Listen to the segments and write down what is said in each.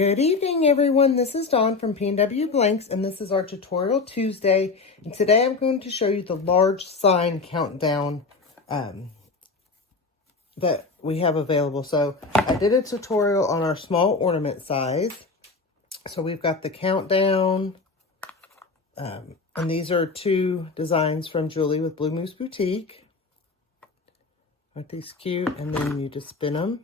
Good evening, everyone. This is Dawn from PNW Blanks, and this is our Tutorial Tuesday. And today I'm going to show you the large sign countdown that we have available. So I did a tutorial on our small ornament size. So we've got the countdown, and these are two designs from Julie with Blue Moose Boutique. Aren't these cute? And then you just spin them.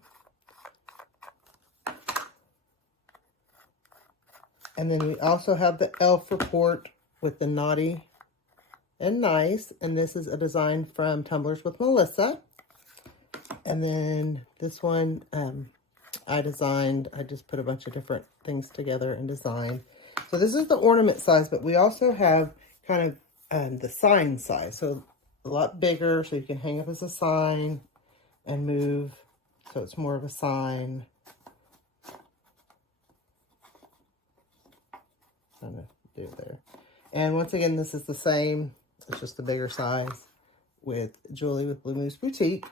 And then we also have the elf report with the naughty and nice. And this is a design from Tumblers with Melissa. And then this one I designed. I just put a bunch of different things together and designed. So this is the ornament size, but we also have kind of the sign size. So a lot bigger, so you can hang up as a sign and move. So it's more of a sign. Trying to do it there. And once again, this is the same. It's just the bigger size with Julie with Blue Moose Boutique.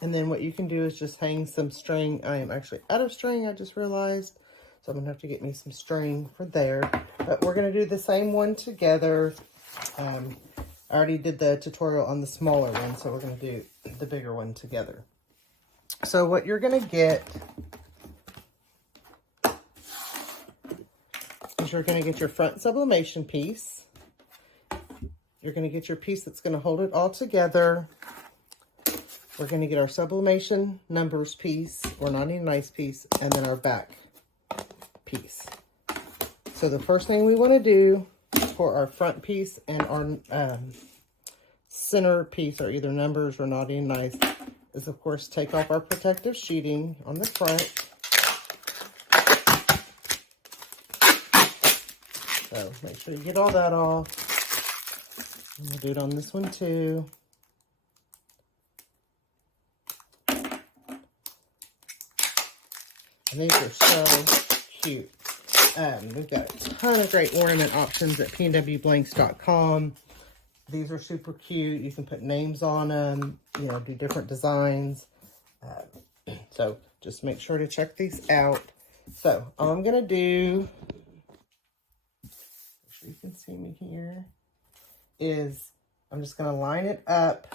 And then what you can do is just hang some string. I am actually out of string, I just realized. So I'm going to have to get me some string for there. But we're going to do the same one together. I already did the tutorial on the smaller one, so we're going to do the bigger one together. So what you're going to get is you're going to get your front sublimation piece. You're going to get your piece that's going to hold it all together. We're going to get our sublimation numbers piece, or naughty nice piece, and then our back piece. So the first thing we want to do for our front piece and our center piece, or either numbers or naughty and nice, is of course take off our protective sheeting on the front. So make sure you get all that off. And we'll do it on this one too. And these are so cute. We've got a ton of great ornament options at pnwblanks.com. These are super cute. You can put names on them, you know, do different designs. So just make sure to check these out. So all I'm going to do, you can see me here, is I'm just going to line it up,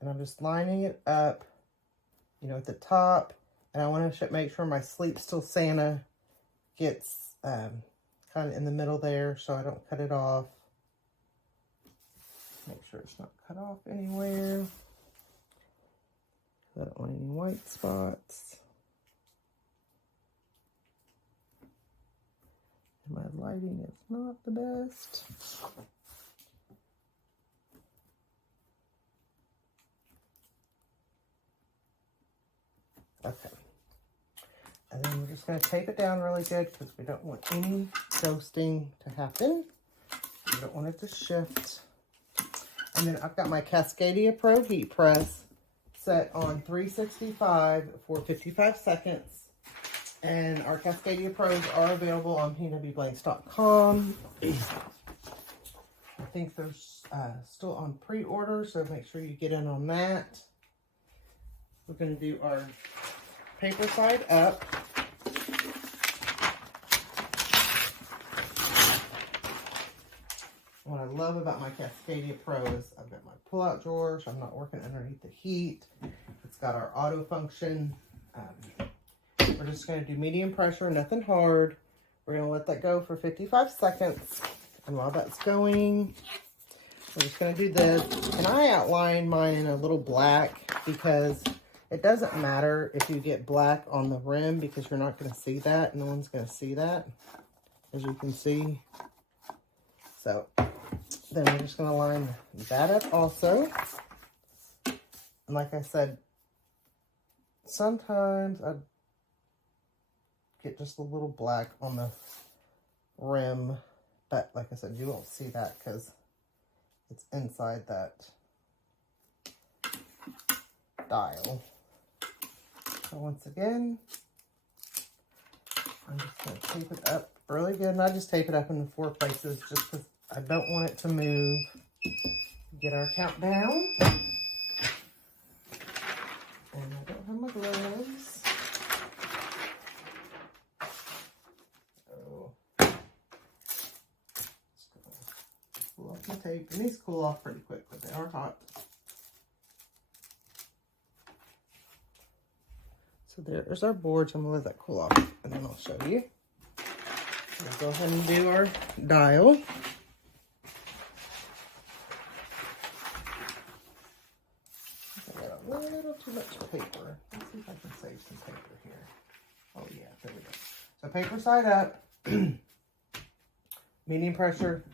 and I'm just lining it up, you know, at the top, and I want to make sure my Sleep Still Santa gets kind of in the middle there, so I don't cut it off. Make sure it's not cut off anywhere. I don't want any white spots. My lighting is not the best. Okay. And then we're just going to tape it down really good because we don't want any ghosting to happen. We don't want it to shift. And then I've got my Cascadia Pro Heat Press set on 365 for 55 seconds. And our Cascadia Pros are available on pnwblanks.com. I think they're still on pre-order, so make sure you get in on that. We're going to do our paper side up. What I love about my Cascadia Pro is I've got my pull-out drawer, so I'm not working underneath the heat. It's got our auto function. We're just going to do medium pressure, nothing hard. We're going to let that go for 55 seconds. And while that's going, we're just going to do this. And I outline mine in a little black because it doesn't matter if you get black on the rim because you're not going to see that. No one's going to see that, as you can see. So then we're just going to line that up also. And like I said, sometimes I get just a little black on the rim, but like I said, you won't see that because it's inside that dial. So once again, I'm just going to tape it up really good, and I just tape it up in the 4 places just because I don't want it to move. Get our countdown, and I don't have my gloves. tape. And these cool off pretty quick, but they are hot. So there's our board. So I'm going to let that cool off, and then I'll show you. We'll go ahead and do our dial. I got a little too much paper. Let's see if I can save some paper here. Oh yeah, there we go. So paper side up. Medium pressure,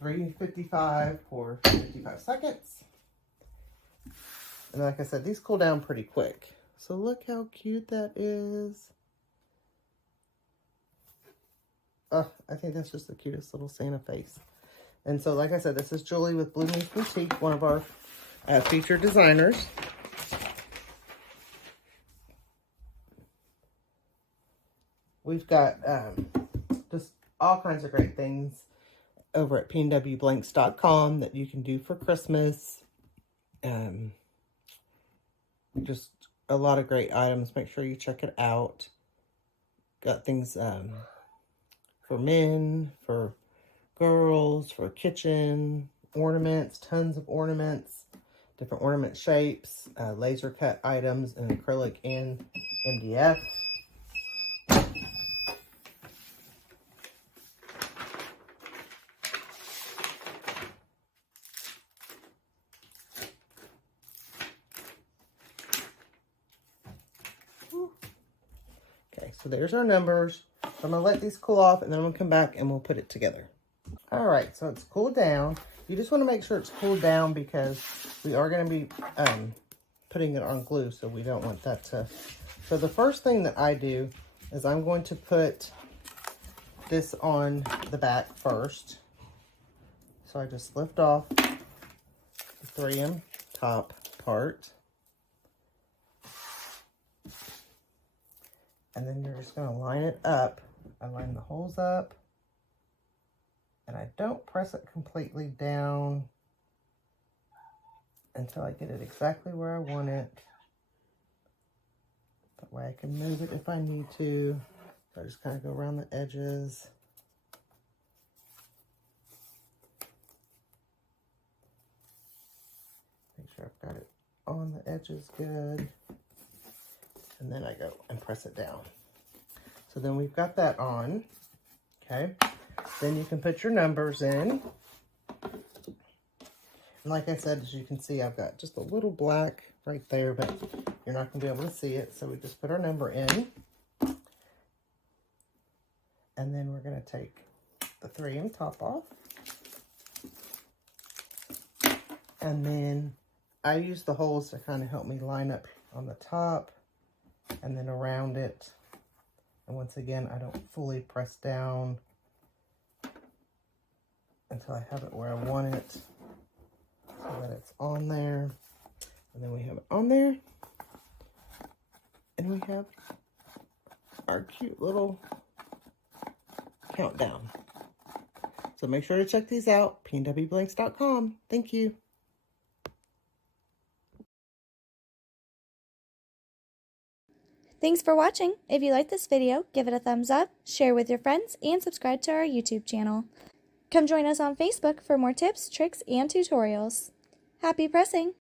355 for 55 seconds. And like I said, these cool down pretty quick. So look how cute that is. Oh, I think that's just the cutest little Santa face. And so, like I said, this is Julie with Blue Moose Boutique, one of our featured designers. We've got just all kinds of great things over at PNWblanks.com that you can do for Christmas. Just a lot of great items. Make sure you check it out. Got things for men, for girls, for kitchen, ornaments, tons of ornaments, different ornament shapes, laser cut items in acrylic and MDF. Okay, so there's our numbers. So I'm going to let these cool off, and then I'm going to come back and we'll put it together. All right, so it's cooled down. You just want to make sure it's cooled down because we are going to be putting it on glue, so we don't want that to... So the first thing that I do is I'm going to put this on the back first. So I just lift off the 3M top part. And then you're just going to line it up. I line the holes up. And I don't press it completely down until I get it exactly where I want it. That way I can move it if I need to. So I just kind of go around the edges. Make sure I've got it on the edges good. And then I go and press it down. So then we've got that on, okay? Then you can put your numbers in. And like I said, as you can see, I've got just a little black right there, but you're not gonna be able to see it. So we just put our number in. And then we're gonna take the 3M top off. And then I use the holes to kind of help me line up on the top and then around it. And once again, I don't fully press down until I have it where I want it, so that it's on there. And then we have it on there. And we have our cute little countdown. So make sure to check these out, PNWblanks.com. Thank you. Thanks for watching. If you liked this video, give it a thumbs up, share with your friends, and subscribe to our YouTube channel. Come join us on Facebook for more tips, tricks, and tutorials. Happy pressing!